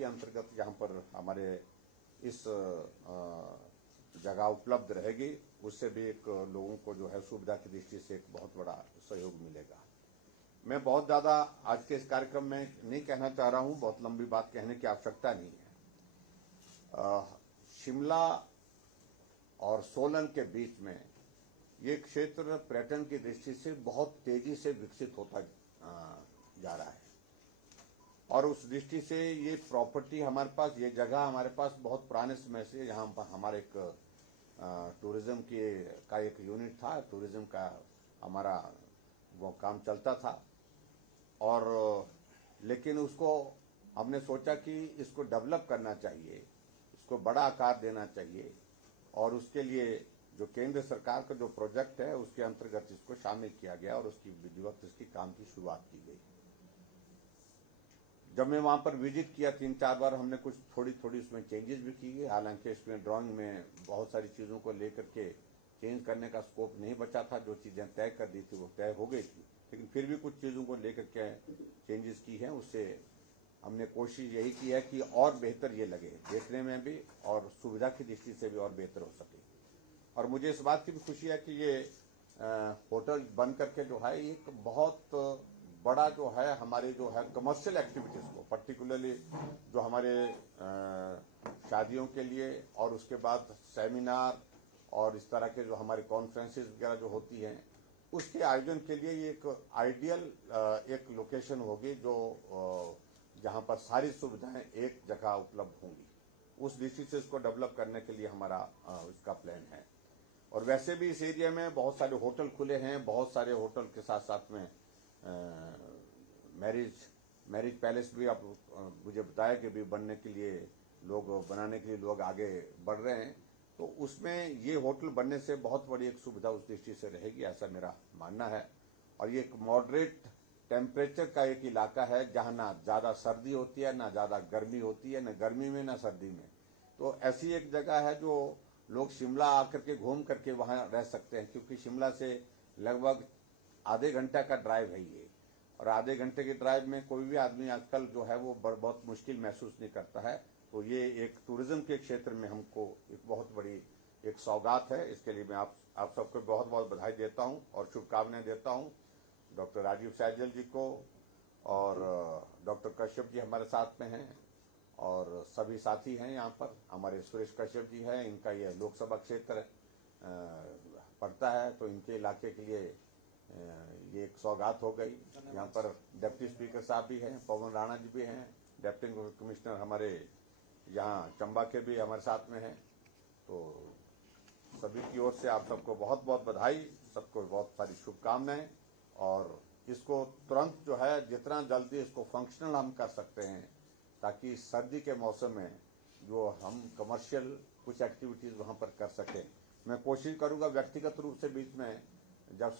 उसके अंतर्गत यहाँ पर हमारे इस जगह उपलब्ध रहेगी, उससे भी एक लोगों को जो है सुविधा की दृष्टि से एक बहुत बड़ा सहयोग मिलेगा। मैं बहुत ज्यादा आज के इस कार्यक्रम में नहीं कहना चाह रहा हूं, बहुत लंबी बात कहने की आवश्यकता नहीं है। शिमला और सोलन के बीच में ये क्षेत्र पर्यटन की दृष्टि से बहुत तेजी से विकसित होता जा रहा है और उस दृष्टि से ये प्रॉपर्टी हमारे पास, ये जगह हमारे पास बहुत पुराने समय से यहाँ पर हमारे एक टूरिज्म का एक यूनिट था, टूरिज्म का हमारा वो काम चलता था और लेकिन उसको हमने सोचा कि इसको डेवलप करना चाहिए, इसको बड़ा आकार देना चाहिए और उसके लिए जो केंद्र सरकार का जो प्रोजेक्ट है उसके अंतर्गत इसको शामिल किया गया और उसकी विधिवत इसकी काम की शुरुआत की गई। जब मैं वहां पर विजिट किया 3-4 बार, हमने कुछ थोड़ी थोड़ी उसमें चेंजेस भी की, हालांकि इसमें ड्राइंग में बहुत सारी चीजों को लेकर के चेंज करने का स्कोप नहीं बचा था, जो चीजें तय कर दी थी वो तय हो गई थी, लेकिन फिर भी कुछ चीजों को लेकर के चेंजेस की है। उससे हमने कोशिश यही की है कि और बेहतर ये लगे देखने में भी और सुविधा की दृष्टि से भी और बेहतर हो सके। और मुझे इस बात की भी खुशी है कि ये होटल बन करके जो है एक बहुत बड़ा जो है हमारे जो है कमर्शियल एक्टिविटीज को, पर्टिकुलरली जो हमारे शादियों के लिए और उसके बाद सेमिनार और इस तरह के जो हमारे कॉन्फ्रेंसेस वगैरह जो होती हैं उसके आयोजन के लिए ये एक आइडियल एक लोकेशन होगी जो जहां पर सारी सुविधाएं एक जगह उपलब्ध होंगी। उस दृष्टि से इसको डेवलप करने के लिए हमारा इसका प्लान है। और वैसे भी इस एरिया में बहुत सारे होटल खुले हैं, बहुत सारे होटल के साथ साथ में मैरिज पैलेस भी आप मुझे बताया कि भी बनने के लिए बनाने के लिए लोग आगे बढ़ रहे हैं, तो उसमें ये होटल बनने से बहुत बड़ी एक सुविधा उस दृष्टि से रहेगी, ऐसा मेरा मानना है। और ये एक मॉडरेट टेम्परेचर का एक इलाका है जहां ना ज्यादा सर्दी होती है, ना ज्यादा गर्मी होती है, न गर्मी में ना सर्दी में। तो ऐसी एक जगह है जो लोग शिमला आकर के घूम करके वहां रह सकते हैं, क्योंकि शिमला से लगभग आधे घंटे का ड्राइव है ये, और आधे घंटे के ड्राइव में कोई भी आदमी आजकल जो है वो बहुत मुश्किल महसूस नहीं करता है। तो ये एक टूरिज्म के क्षेत्र में हमको एक बहुत बड़ी एक सौगात है। इसके लिए मैं आप सबको बहुत बहुत बधाई देता हूं और शुभकामनाएं देता हूं। डॉक्टर राजीव सैजल जी को और डॉक्टर कश्यप जी हमारे साथ में हैं और सभी साथी हैं यहाँ पर। हमारे सुरेश कश्यप जी हैं, इनका ये लोकसभा क्षेत्र पड़ता है, तो इनके इलाके के लिए ये एक सौगात हो गई। यहाँ पर डिप्टी स्पीकर साहब भी हैं, पवन राणा जी भी हैं, डिप्टी कमिश्नर हमारे यहाँ चंबा के भी हमारे साथ में हैं। तो सभी की ओर से आप सबको बहुत बहुत बधाई, सबको बहुत सारी शुभकामनाएं और इसको तुरंत जो है जितना जल्दी इसको फंक्शनल हम कर सकते हैं, ताकि सर्दी के मौसम में जो हम कमर्शियल कुछ एक्टिविटीज वहां पर कर सकें। मैं कोशिश करूंगा व्यक्तिगत रूप से बीच में जब